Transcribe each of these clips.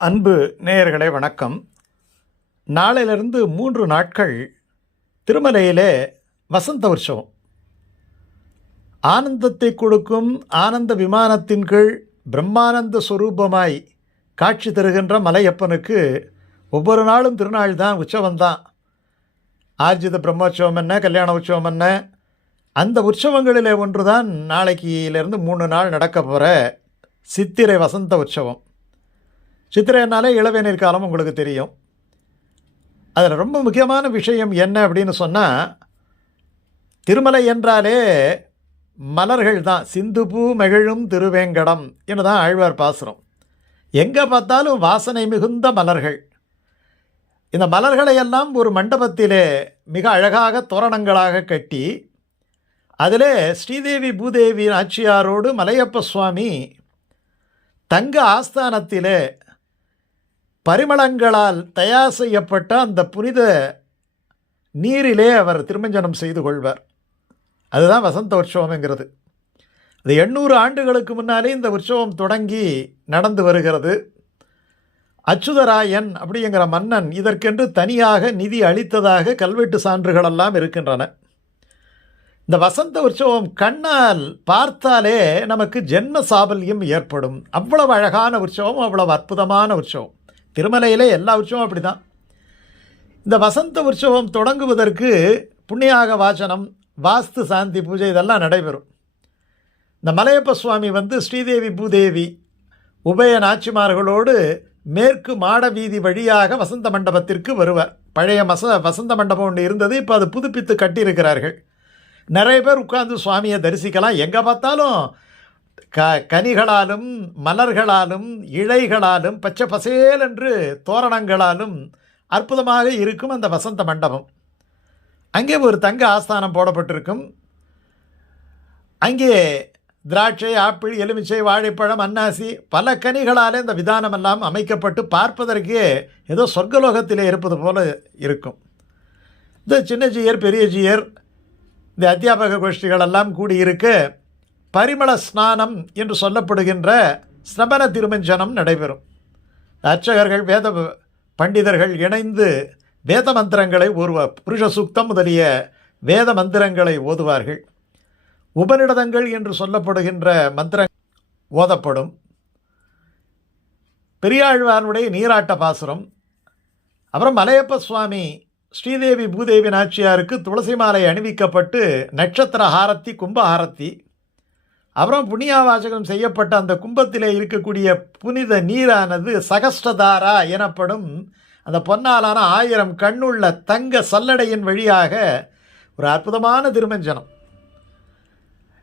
அன்பு நேயர்களே வணக்கம். நாளையிலிருந்து மூன்று நாட்கள் திருமலையிலே வசந்த உற்சவம். ஆனந்தத்தை கொடுக்கும் ஆனந்த விமானத்தின் கீழ் பிரம்மானந்த சொரூபமாய் காட்சி தருகின்ற மலையப்பனுக்கு ஒவ்வொரு நாளும் திருநாள் தான் உற்சவம்தான் ஆர்ஜித பிரம்மோற்சவம் என்ன கல்யாண உற்சவம் என்ன? அந்த உற்சவங்களிலே ஒன்று தான் நாளைக்கிலேருந்து மூணு நாள் நடக்க போகிற சித்திரை வசந்த உற்சவம். சித்திரைனாலே இளவேநீர் காலம் உங்களுக்கு தெரியும். அதில் ரொம்ப முக்கியமான விஷயம் என்ன அப்படின்னு சொன்னால் திருமலை என்றாலே மலர்கள் தான். சிந்துபூ மகிழும் திருவேங்கடம் என்று தான் ஆழ்வார் பாசுரம். எங்கே பார்த்தாலும் வாசனை மிகுந்த மலர்கள். இந்த மலர்களை எல்லாம் ஒரு மண்டபத்திலே மிக அழகாக தோரணங்களாக கட்டி அதிலே ஸ்ரீதேவி பூதேவி நாச்சியாரோடு மலையப்ப சுவாமி தங்க ஆஸ்தானத்திலே பரிமளங்களால் தயார் செய்யப்பட்ட அந்த புனித நீரிலே அவர் திருமஞ்சனம் செய்து கொள்வார். அதுதான் வசந்த உற்சவம்ங்கிறது அது எண்ணூறு ஆண்டுகளுக்கு முன்னாலே இந்த உற்சவம் தொடங்கி நடந்து வருகிறது. அச்சுதராயன் அப்படிங்கிற மன்னன் இதற்கென்று தனியாக நிதி அளித்ததாக கல்வெட்டு சான்றுகளெல்லாம் இருக்கின்றன. இந்த வசந்த உற்சவம் கண்ணால் பார்த்தாலே நமக்கு ஜென்ம சாபல்யம் ஏற்படும். அவ்வளவு அழகான உற்சவம் அவ்வளவு அற்புதமான உற்சவம். திருமலையிலே எல்லா உற்சவம் அப்படி தான் இந்த வசந்த உற்சவம் தொடங்குவதற்கு புண்ணியாக வாசனம் வாஸ்து சாந்தி பூஜை இதெல்லாம் நடைபெறும். இந்த மலையப்ப சுவாமி வந்து ஸ்ரீதேவி பூதேவி உபய நாச்சிமார்களோடு மேற்கு மாட வீதி வழியாக வசந்த மண்டபத்திற்கு வருவார். பழைய மச வசந்த மண்டபம் ஒன்று இருந்தது இப்போ அது புதுப்பித்து கட்டியிருக்கிறார்கள். நிறைய பேர் உட்கார்ந்து சுவாமியை தரிசிக்கலாம். எங்கே பார்த்தாலும் க கனிகளாலும் மலர்களாலும் இழைகளாலும் பச்சை பசேல் என்று தோரணங்களாலும் அற்புதமாக இருக்கும் அந்த வசந்த மண்டபம். அங்கே ஒரு தங்க ஆஸ்தானம் போடப்பட்டிருக்கும். அங்கே திராட்சை ஆப்பிள் எலுமிச்சை வாழைப்பழம் அன்னாசி பல கனிகளாலே இந்த விதானமெல்லாம் அமைக்கப்பட்டு பார்ப்பதற்கே ஏதோ சொர்க்கலோகத்திலே இருப்பது போல இருக்கும். இந்த சின்ன ஜீயர் பெரிய ஜீயர் இந்த அத்தியாபக கோஷ்டிகளெல்லாம் கூடியிருக்கு பரிமள ஸ்நானம் என்று சொல்லப்படுகின்ற ஸ்ரபன திருமஞ்சனம் நடைபெறும். அர்ச்சகர்கள் வேத பண்டிதர்கள் இணைந்து வேத மந்திரங்களை ஒருவர் புருஷ சுக்தம் முதலிய வேத மந்திரங்களை ஓதுவார்கள். உபநிடதங்கள் என்று சொல்லப்படுகின்ற மந்திர ஓதப்படும். பெரியாழ்வானுடைய நீராட்ட பாசுரம். அப்புறம் மலையப்ப சுவாமி ஸ்ரீதேவி பூதேவி நாச்சியாருக்கு துளசி மாலை அணிவிக்கப்பட்டு நட்சத்திர ஹாரத்தி கும்ப ஹாரத்தி அப்புறம் புண்ணியாவாசகம் செய்யப்பட்ட அந்த கும்பத்திலே இருக்கக்கூடிய புனித நீரானது சகஸ்டதாரா எனப்படும் அந்த பொன்னாலான ஆயிரம் கண்ணுள்ள தங்க சல்லடையின் வழியாக ஒரு அற்புதமான திருமஞ்சனம்.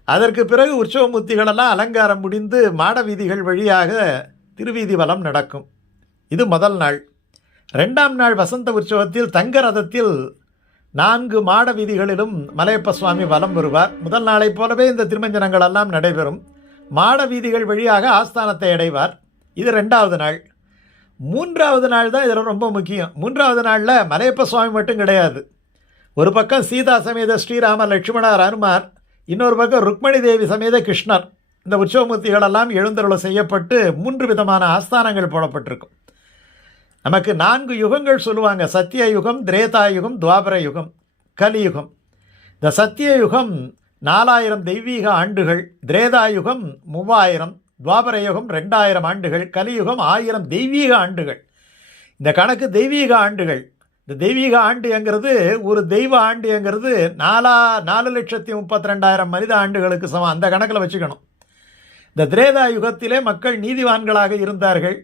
அதற்கு பிறகு உற்சவமூர்த்திகளெல்லாம் அலங்காரம் முடிந்து மாட வீதிகள் வழியாக திருவீதி வலம் நடக்கும். இது முதல் நாள். ரெண்டாம் நாள் வசந்த உற்சவத்தில் தங்க ரதத்தில் நான்கு மாட வீதிகளிலும் மலையப்ப சுவாமி வலம் வருவார். முதல் நாளை போலவே இந்த திருமஞ்சனங்கள் எல்லாம் நடைபெறும். மாட வீதிகள் வழியாக ஆஸ்தானத்தை அடைவார். இது ரெண்டாவது நாள். மூன்றாவது நாள் தான் இதில் ரொம்ப முக்கியம். மூன்றாவது நாளில் மலையப்ப சுவாமி மட்டும் கிடையாது. ஒரு பக்கம் சீதா சமேத ஸ்ரீராம லட்சுமணர் அனுமார் இன்னொரு பக்கம் ருக்மணி தேவி சமேத கிருஷ்ணர். இந்த உற்சவமூர்த்திகளெல்லாம் எழுந்தருள செய்யப்பட்டு மூன்று விதமான ஆஸ்தானங்கள் போடப்பட்டிருக்கும். நமக்கு நான்கு யுகங்கள் சொல்லுவாங்க. சத்திய யுகம் திரேதா யுகம் துவாபர யுகம் கலியுகம் இந்த சத்திய யுகம் நாலாயிரம் தெய்வீக ஆண்டுகள் திரேதா யுகம் மூவாயிரம் துவாபர யுகம் ரெண்டாயிரம் ஆண்டுகள் கலியுகம் ஆயிரம் தெய்வீக ஆண்டுகள். இந்த கணக்கு தெய்வீக ஆண்டுகள். இந்த தெய்வீக ஆண்டுங்கிறது ஒரு தெய்வ ஆண்டுங்கிறது நாலா நாலு லட்சத்தி முப்பத்தி ரெண்டாயிரம் மனித ஆண்டுகளுக்கு சமம். அந்த கணக்கில் வச்சுக்கணும். இந்த திரேதா யுகத்திலே மக்கள் நீதிவான்களாக இருந்தார்கள்.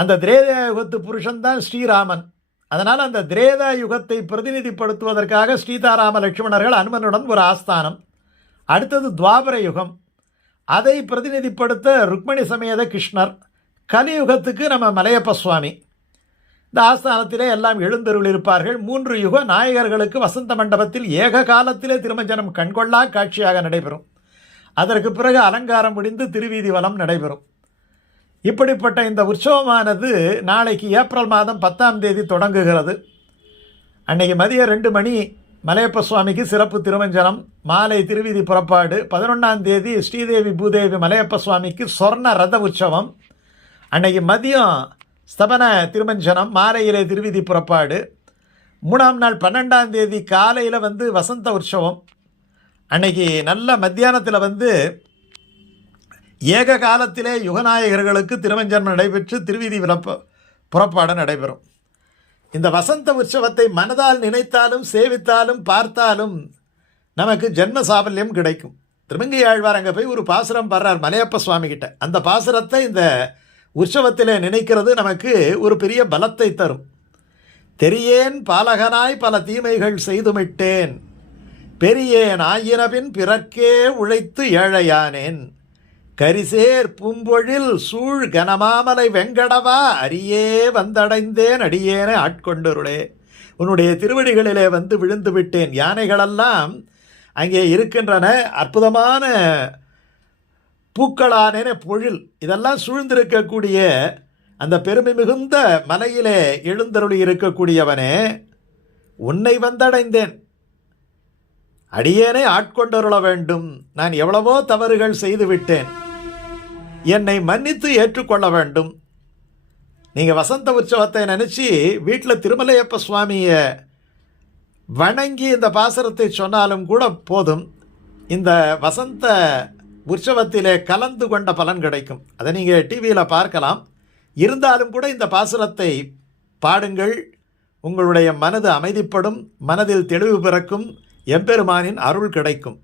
அந்த திரேதா யுகத்து புருஷன்தான் ஸ்ரீராமன். அதனால் அந்த திரேதா யுகத்தை பிரதிநிதிப்படுத்துவதற்காக ஸ்ரீதாராம லட்சுமணர்கள் அனுமனுடன் ஒரு ஆஸ்தானம். அடுத்தது துவாபர யுகம். அதை பிரதிநிதிப்படுத்த ருக்மணி சமேத கிருஷ்ணர் கலியுகத்துக்கு நம்ம மலையப்ப சுவாமி. இந்த ஆஸ்தானத்திலே எல்லாம் எழுந்தருள் இருப்பார்கள் மூன்று யுக நாயகர்களுக்கு வசந்த மண்டபத்தில் ஏக காலத்திலே திருமஞ்சனம் கண்கொள்ளா காட்சியாக நடைபெறும். அதற்கு பிறகு அலங்காரம் முடிந்து திருவீதி வலம் நடைபெறும். இப்படிப்பட்ட இந்த உற்சவமானது நாளைக்கு ஏப்ரல் மாதம் பத்தாம் தேதி தொடங்குகிறது. அன்னைக்கு மதியம் ரெண்டு மணி மலையப்ப சுவாமிக்கு சிறப்பு திருமஞ்சனம் மாலை திருவிதி புறப்பாடு பதினொன்றாம் தேதி ஸ்ரீதேவி பூதேவி மலையப்ப சுவாமிக்கு சொர்ண ரத உற்சவம். அன்னைக்கு மதியம் ஸ்தபன திருமஞ்சனம் மாலையிலே திருவிதி புறப்பாடு. மூணாம் நாள் பன்னெண்டாம் தேதி காலையில் வந்து வசந்த உற்சவம். அன்னைக்கு நல்ல மத்தியானத்தில் வந்து ஏக காலத்திலே யுகநாயகர்களுக்கு திருமஞ்சனம் நடைபெற்று திருவிதி விளப்ப புறப்பாடு நடைபெறும். இந்த வசந்த உற்சவத்தை மனதால் நினைத்தாலும் சேவித்தாலும் பார்த்தாலும் நமக்கு ஜென்ம சாபல்யம் கிடைக்கும். திருமங்கை ஆழ்வார் அங்கே போய் ஒரு பாசுரம் பாடுறார் மலையப்ப சுவாமி கிட்ட அந்த பாசுரத்தை இந்த உற்சவத்தில் நினைக்கிறது நமக்கு ஒரு பெரிய பலத்தை தரும். தெரியேன் பாலகனாய் பல தீமைகள் செய்துமிட்டேன். பெரியேன் ஆயினபின் பிறக்கே உழைத்து ஏழையானேன். கரிசேர் பூம்பொழில் சூழ் கனமாமலை வெங்கடவா அரியே வந்தடைந்தேன் அடியேனே ஆட்கொண்டருளே. உன்னுடைய திருவடிகளிலே வந்து விழுந்து விட்டேன். யானைகளெல்லாம் அங்கே இருக்கின்றன. அற்புதமான பூக்களானேன பொழில். இதெல்லாம் சூழ்ந்திருக்கக்கூடிய அந்த பெருமை மிகுந்த மலையிலே எழுந்தருளி இருக்கக்கூடியவனே உன்னை வந்தடைந்தேன். அடியேனை ஆட்கொண்டருள வேண்டும். நான் எவ்வளவோ தவறுகள் செய்து விட்டேன். என்னை மன்னித்து ஏற்றுக்கொள்ள வேண்டும். நீங்கள் வசந்த உற்சவத்தை நினச்சி வீட்டில் திருமலையப்ப சுவாமியை வணங்கி இந்த பாசரத்தை சொன்னாலும் கூட போதும். இந்த வசந்த உற்சவத்திலே கலந்து கொண்ட பலன் கிடைக்கும். அதை நீங்கள் டிவியில் பார்க்கலாம். இருந்தாலும் கூட இந்த பாசுரத்தை பாடுங்கள். உங்களுடைய மனது அமைதிப்படும். மனதில் தெளிவு பிறக்கும். எம்பெருமானின் அருள் கிடைக்கும்.